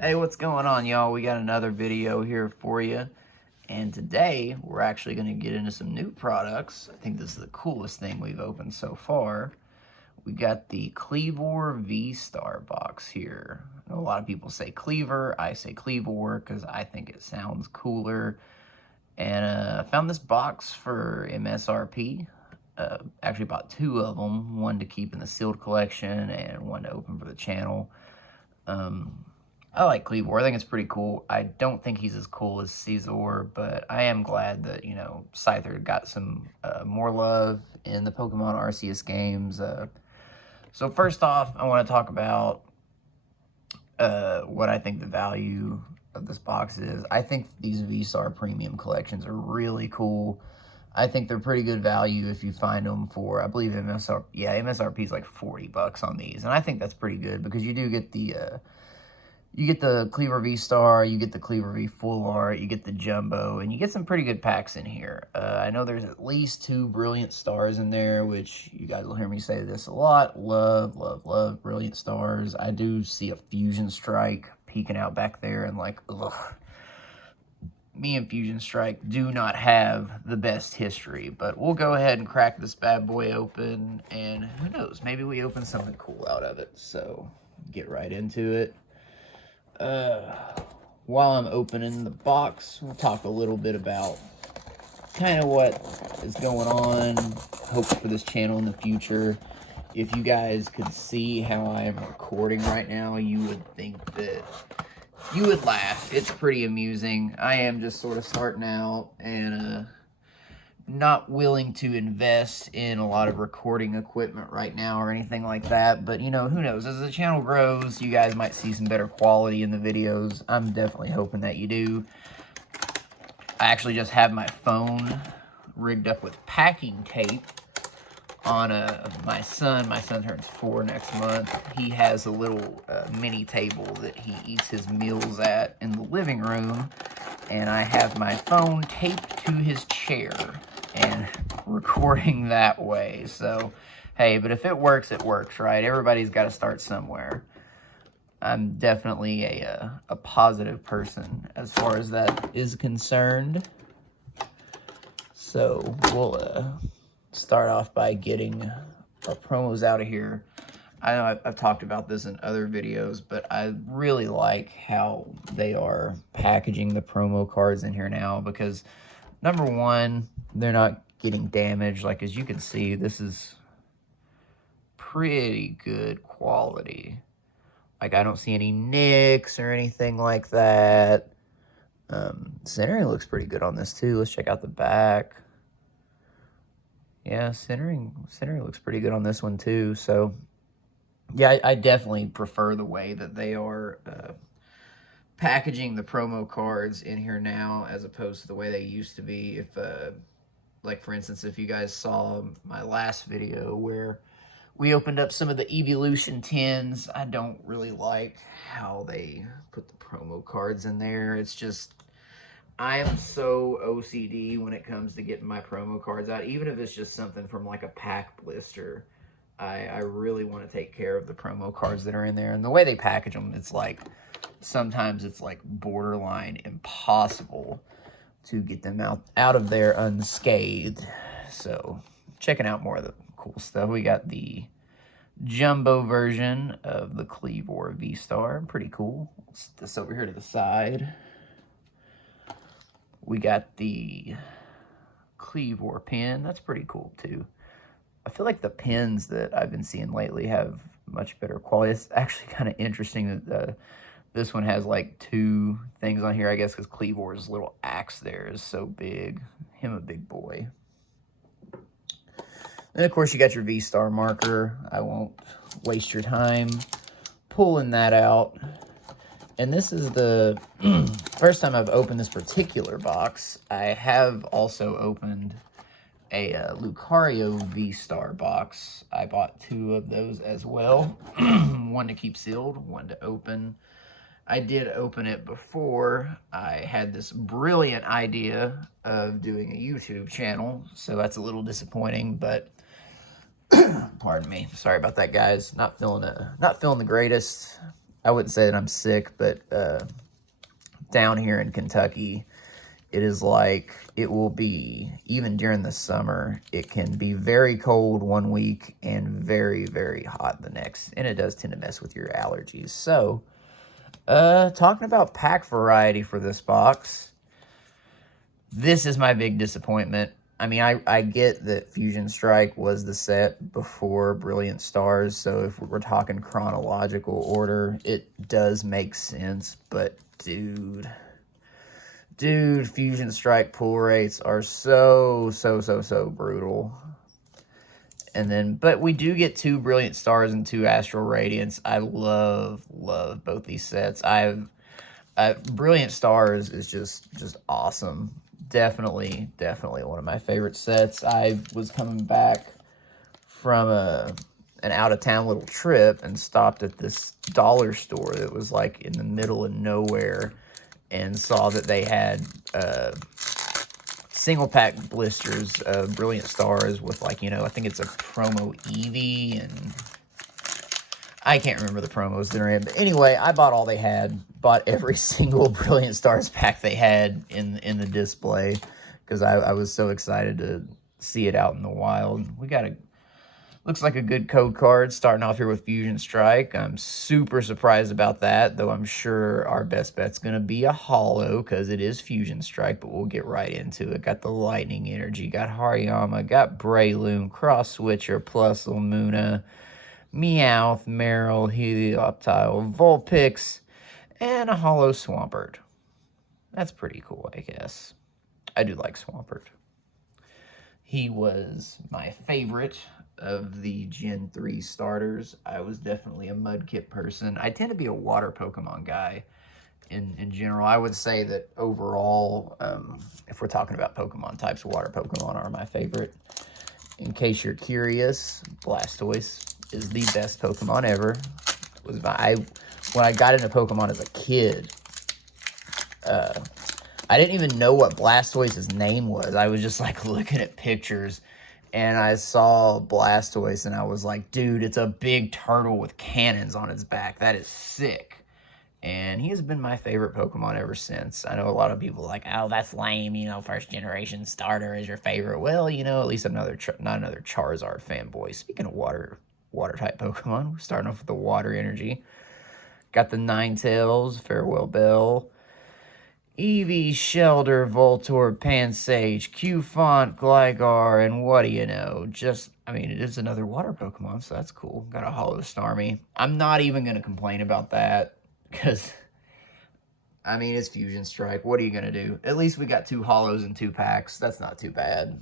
Hey, what's going on, y'all? We got another video here for you. And today, we're actually going to get into some new products. I think this is the coolest thing we've opened so far. We got the Kleavor Vstar box here. I know a lot of people say Kleavor. I say Kleavor because I think it sounds cooler. And I found this box for MSRP. Actually bought two of them. One to keep in the sealed collection and one to open for the channel. I like Kleavor. I think it's pretty cool. I don't think he's as cool as Caesar, but I am glad that, you know, Scyther got some more love in the Pokemon Arceus games. So first off, I want to talk about what I think the value of this box is. I think these V-Star Premium collections are really cool. I think they're pretty good value if you find them for, I believe MSRP is like $40 on these. And I think that's pretty good because you do get the... you get the Kleavor Vstar, you get the Kleavor V Full Art, you get the Jumbo, and you get some pretty good packs in here. I know there's at least 2 Brilliant Stars in there, which you guys will hear me say this a lot. Love, love, love Brilliant Stars. I do see a Fusion Strike peeking out back there, and like, ugh. Me and Fusion Strike do not have the best history, but we'll go ahead and crack this bad boy open, and who knows, maybe we open something cool out of it. So, get right into it. While I'm opening the box, we'll talk a little bit about kind of what is going on, hopes for this channel in the future. If you guys could see how I am recording right now, you would think that you would laugh. It's pretty amusing. I am just sort of starting out and not willing to invest in a lot of recording equipment right now or anything like that, but you know, who knows, as the channel grows, you guys might see some better quality in the videos. I'm definitely hoping that you do. I actually just have my phone rigged up with packing tape on my son turns 4 next month. He has a little mini table that he eats his meals at in the living room, and I have my phone taped to his chair and recording that way. So, hey, but if it works, right? Everybody's got to start somewhere. I'm definitely a positive person as far as that is concerned. So, we'll start off by getting our promos out of here. I know I've talked about this in other videos, but I really like how they are packaging the promo cards in here now because, number one, they're not getting damaged. Like, as you can see, this is pretty good quality. Like, I don't see any nicks or anything like that. Centering looks pretty good on this, too. Let's check out the back. Yeah, centering looks pretty good on this one, too. So, yeah, I definitely prefer the way that they are packaging the promo cards in here now as opposed to the way they used to be. If, like, for instance, if you guys saw my last video where we opened up some of the Evolution tins, I don't really like how they put the promo cards in there. It's just, I am so OCD when it comes to getting my promo cards out, even if it's just something from like a pack blister. I really want to take care of the promo cards that are in there. And the way they package them, it's like, sometimes it's like borderline impossible to get them out of there unscathed. So, checking out more of the cool stuff. We got the Jumbo version of the Kleavor Vstar. Pretty cool. Let's set this over here to the side. We got the Kleavor pen. That's pretty cool, too. I feel like the pens that I've been seeing lately have much better quality. It's actually kind of interesting that this one has like 2 things on here, I guess, because Kleavor's little axe there is so big. Him a big boy. And, of course, you got your V-Star marker. I won't waste your time pulling that out. And this is the first time I've opened this particular box. I have also opened a Lucario V-Star box. I bought 2 of those as well. One to keep sealed, one to open. I did open it before. I had this brilliant idea of doing a YouTube channel, so that's a little disappointing, but pardon me. Sorry about that, guys. Not feeling the greatest. I wouldn't say that I'm sick, but down here in Kentucky, it is like, it will be, even during the summer, it can be very cold one week and very, very hot the next. And it does tend to mess with your allergies. So, talking about pack variety for this box, this is my big disappointment. I mean, I get that Fusion Strike was the set before Brilliant Stars, so if we're talking chronological order, it does make sense, but dude, Fusion Strike pull rates are so brutal. And then, but we do get 2 Brilliant Stars and 2 Astral Radiance. I love both these sets. Brilliant Stars is just awesome. Definitely one of my favorite sets. I was coming back from an out-of-town little trip and stopped at this dollar store that was like in the middle of nowhere and saw that they had single pack blisters of Brilliant Stars with, like, you know, I think it's a promo Eevee, and I can't remember the promos they're in. But anyway, I bought all they had. Bought every single Brilliant Stars pack they had in the display because I was so excited to see it out in the wild. We got looks like a good code card starting off here with Fusion Strike. I'm super surprised about that, though I'm sure our best bet's going to be a holo because it is Fusion Strike, but we'll get right into it. Got the Lightning Energy, got Hariyama, got Breloom, Cross Switcher, plus Luna, Meowth, Meryl, Helioptile, Vulpix, and a holo Swampert. That's pretty cool, I guess. I do like Swampert. He was my favorite of the Gen 3 starters. I was definitely a Mudkip person. I tend to be a water Pokemon guy in general. I would say that overall, if we're talking about Pokemon types, water Pokemon are my favorite. In case you're curious, Blastoise is the best Pokemon ever. When I got into Pokemon as a kid, I didn't even know what Blastoise's name was. I was just like looking at pictures and I saw Blastoise and I was like, dude, it's a big turtle with cannons on its back. That is sick. And he has been my favorite Pokemon ever since. I know a lot of people are like, oh, that's lame, you know, first generation starter is your favorite. Well, you know, at least I'm not another Charizard fanboy. Speaking of water type Pokemon, we're starting off with the water energy. Got the Ninetales, Farewell Bell, Eevee, Shelter, Voltorb, Pansage, Q-Font, Gligar, and what do you know? I mean, it is another water Pokemon, so that's cool. Got a Holo Starmie. I'm not even going to complain about that, because, I mean, it's Fusion Strike. What are you going to do? At least we got 2 Holos and 2 packs. That's not too bad.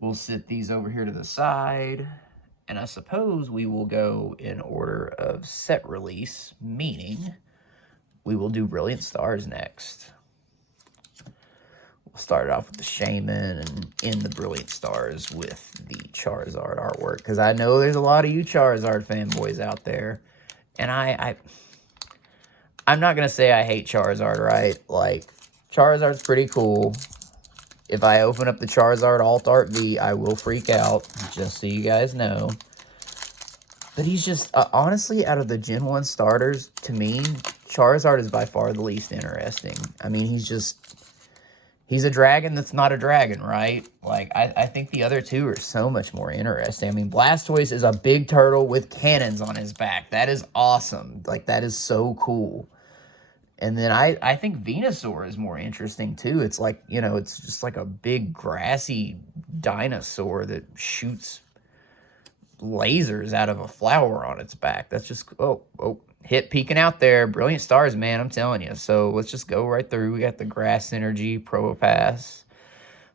We'll sit these over here to the side, and I suppose we will go in order of set release, meaning we will do Brilliant Stars next. We'll start off with the Shaman and end the Brilliant Stars with the Charizard artwork, because I know there's a lot of you Charizard fanboys out there, and I'm not going to say I hate Charizard, right? Like, Charizard's pretty cool. If I open up the Charizard Alt Art V, I will freak out, just so you guys know. But he's just, honestly, out of the Gen 1 starters, to me, Charizard is by far the least interesting. I mean, he's a dragon that's not a dragon, right? Like, I think the other two are so much more interesting. I mean, Blastoise is a big turtle with cannons on his back. That is awesome. Like, that is so cool. And then I think Venusaur is more interesting, too. It's like, you know, it's just like a big grassy dinosaur that shoots lasers out of a flower on its back. That's just, oh, hit peeking out there. Brilliant Stars, man, I'm telling you. So let's just go right through. We got the Grass Energy, Probopass,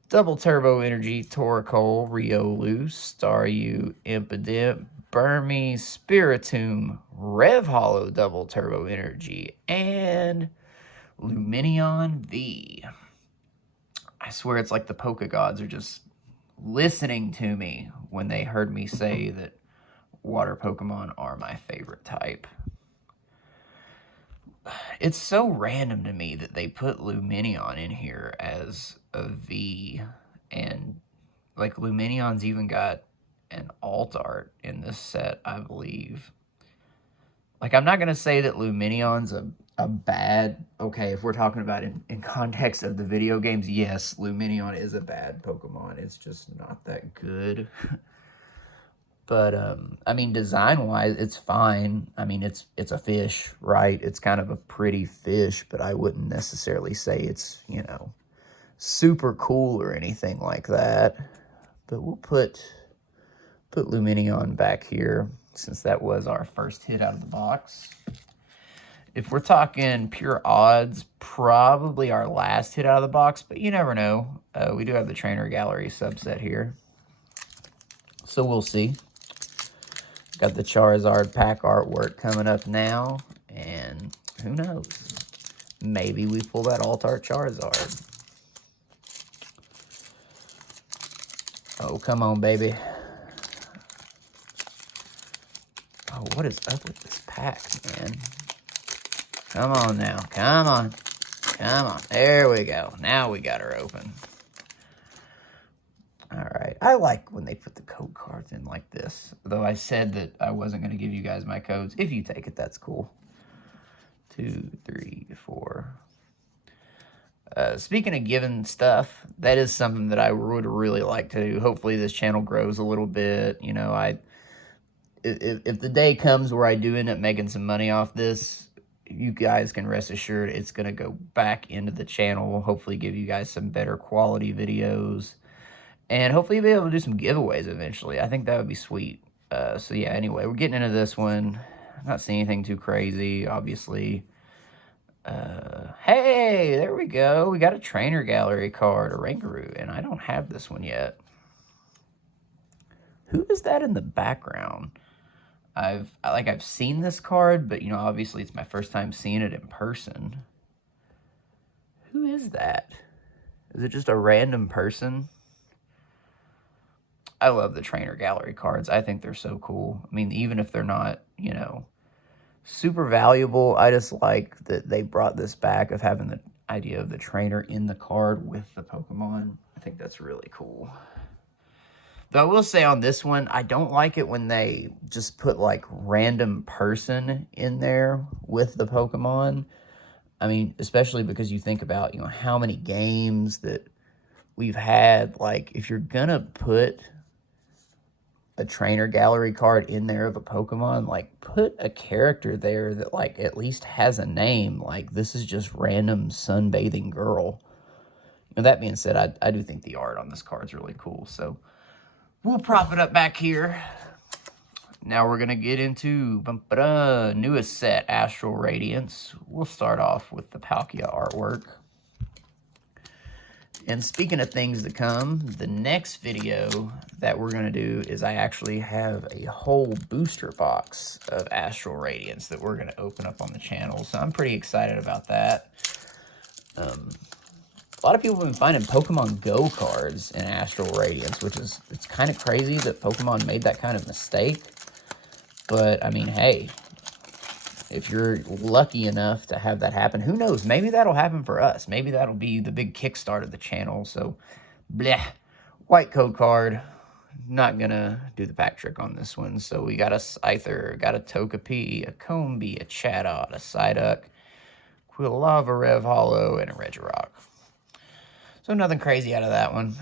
Double Turbo Energy, Torkoal, Riolu, Staryu, Impidimp, Burmese, Spiritomb, Rev Hollow Double Turbo Energy, and Lumineon V. I swear it's like the Poke Gods are just listening to me when they heard me say that water Pokemon are my favorite type. It's so random to me that they put Lumineon in here as a V, and like Lumineon's even got an alt art in this set, I believe. Like, I'm not going to say that Luminion's a bad... Okay, if we're talking about in context of the video games, yes, Luminion is a bad Pokemon. It's just not that good. But, I mean, design-wise, it's fine. I mean, it's a fish, right? It's kind of a pretty fish, but I wouldn't necessarily say it's, you know, super cool or anything like that. But we'll put Luminion back here, since that was our first hit out of the box. If we're talking pure odds, probably our last hit out of the box, but you never know. We do have the Trainer Gallery subset here, so we'll see. Got the Charizard pack artwork coming up now, and who knows? Maybe we pull that Alt-Art Charizard. Oh, come on, baby. Oh, what is up with this pack, man? Come on now. Come on. Come on. There we go. Now we got her open. All right. I like when they put the code cards in like this. Though I said that I wasn't going to give you guys my codes. If you take it, that's cool. 2, 3, 4. Speaking of giving stuff, that is something that I would really like to do. Hopefully this channel grows a little bit. You know, if the day comes where I do end up making some money off this, you guys can rest assured it's going to go back into the channel. Hopefully give you guys some better quality videos. And hopefully you'll be able to do some giveaways eventually. I think that would be sweet. So yeah, anyway, we're getting into this one. I'm not seeing anything too crazy, obviously. Hey, there we go. We got a Trainer Gallery card, a Rankaroo, and I don't have this one yet. Who is that in the background? I've seen this card, but, you know, obviously it's my first time seeing it in person. Who is that? Is it just a random person? I love the Trainer Gallery cards. I think they're so cool. I mean, even if they're not, you know, super valuable, I just like that they brought this back of having the idea of the trainer in the card with the Pokemon. I think that's really cool. Though I will say on this one, I don't like it when they just put like random person in there with the Pokemon. I mean, especially because you think about, you know, how many games that we've had. Like, if you're gonna put a Trainer Gallery card in there of a Pokemon, like, put a character there that, like, at least has a name. Like, this is just random sunbathing girl. You know, that being said, I do think the art on this card is really cool. So we'll prop it up back here. Now we're going to get into newest set, Astral Radiance. We'll start off with the Palkia artwork. And speaking of things to come, the next video that we're going to do is I actually have a whole booster box of Astral Radiance that we're going to open up on the channel. So I'm pretty excited about that. A lot of people have been finding Pokemon Go cards in Astral Radiance, which is, it's kind of crazy that Pokemon made that kind of mistake. But, I mean, hey, if you're lucky enough to have that happen, who knows? Maybe that'll happen for us. Maybe that'll be the big kickstart of the channel. So, bleh. White code card. Not going to do the pack trick on this one. So, we got a Scyther, got a Togepi, a Combee, a Chatot, a Psyduck, Quilava Hollow, and a Regirock. So, nothing crazy out of that one.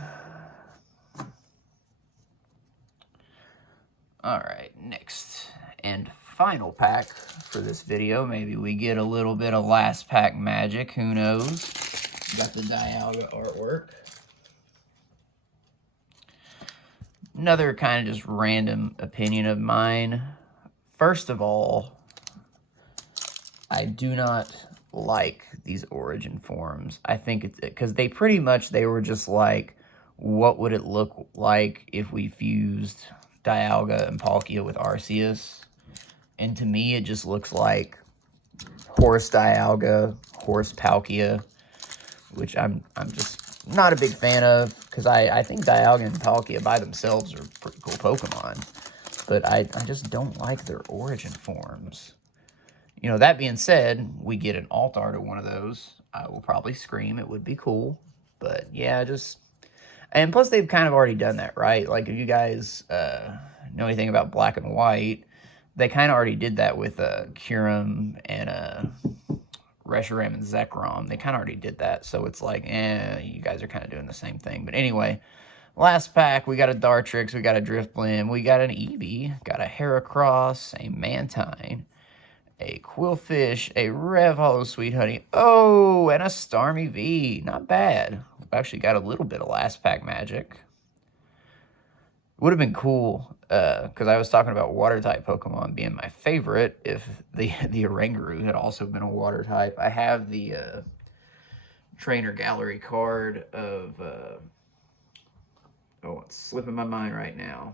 Alright, next and final pack for this video. Maybe we get a little bit of last pack magic. Who knows? Got the Dialga artwork. Another kind of just random opinion of mine. First of all, I do not like these origin forms. I think it's because they pretty much, they were just like, what would it look like if we fused Dialga and Palkia with Arceus? And to me, it just looks like Horse Dialga, Horse Palkia, which I'm just not a big fan of, because I think Dialga and Palkia by themselves are pretty cool Pokemon, but I just don't like their origin forms. You know, that being said, we get an alt-art of one of those. I will probably scream. It would be cool. But, yeah, just... And plus, they've kind of already done that, right? Like, if you guys know anything about Black and White, They kind of already did that with Kyurem and Reshiram and Zekrom. They kind of already did that, so it's like, you guys are kind of doing the same thing. But anyway, last pack, we got a Dartrix, we got a Drifblim, we got an Eevee, got a Heracross, a Mantine, a Quillfish, a Rev Hollow Sweet Honey, oh, and a Starmie V. Not bad. We've actually got a little bit of last pack magic. Would have been cool, because I was talking about water-type Pokemon being my favorite, if the Oranguru had also been a water-type. I have the trainer gallery card of, oh, it's slipping my mind right now.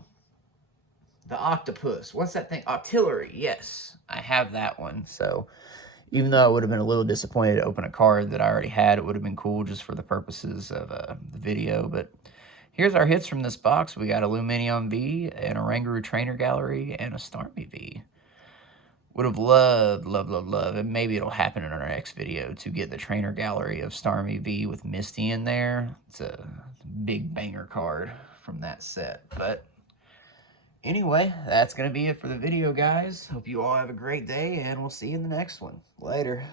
The Octopus. What's that thing? Octillery, yes. I have that one, so even though I would have been a little disappointed to open a card that I already had, it would have been cool just for the purposes of the video, but... Here's our hits from this box. We got a Lumineon V, an Oranguru Trainer Gallery, and a Starmie V. Would have loved, and maybe it'll happen in our next video, to get the Trainer Gallery of Starmie V with Misty in there. It's a big banger card from that set. But anyway, that's going to be it for the video, guys. Hope you all have a great day, and we'll see you in the next one. Later.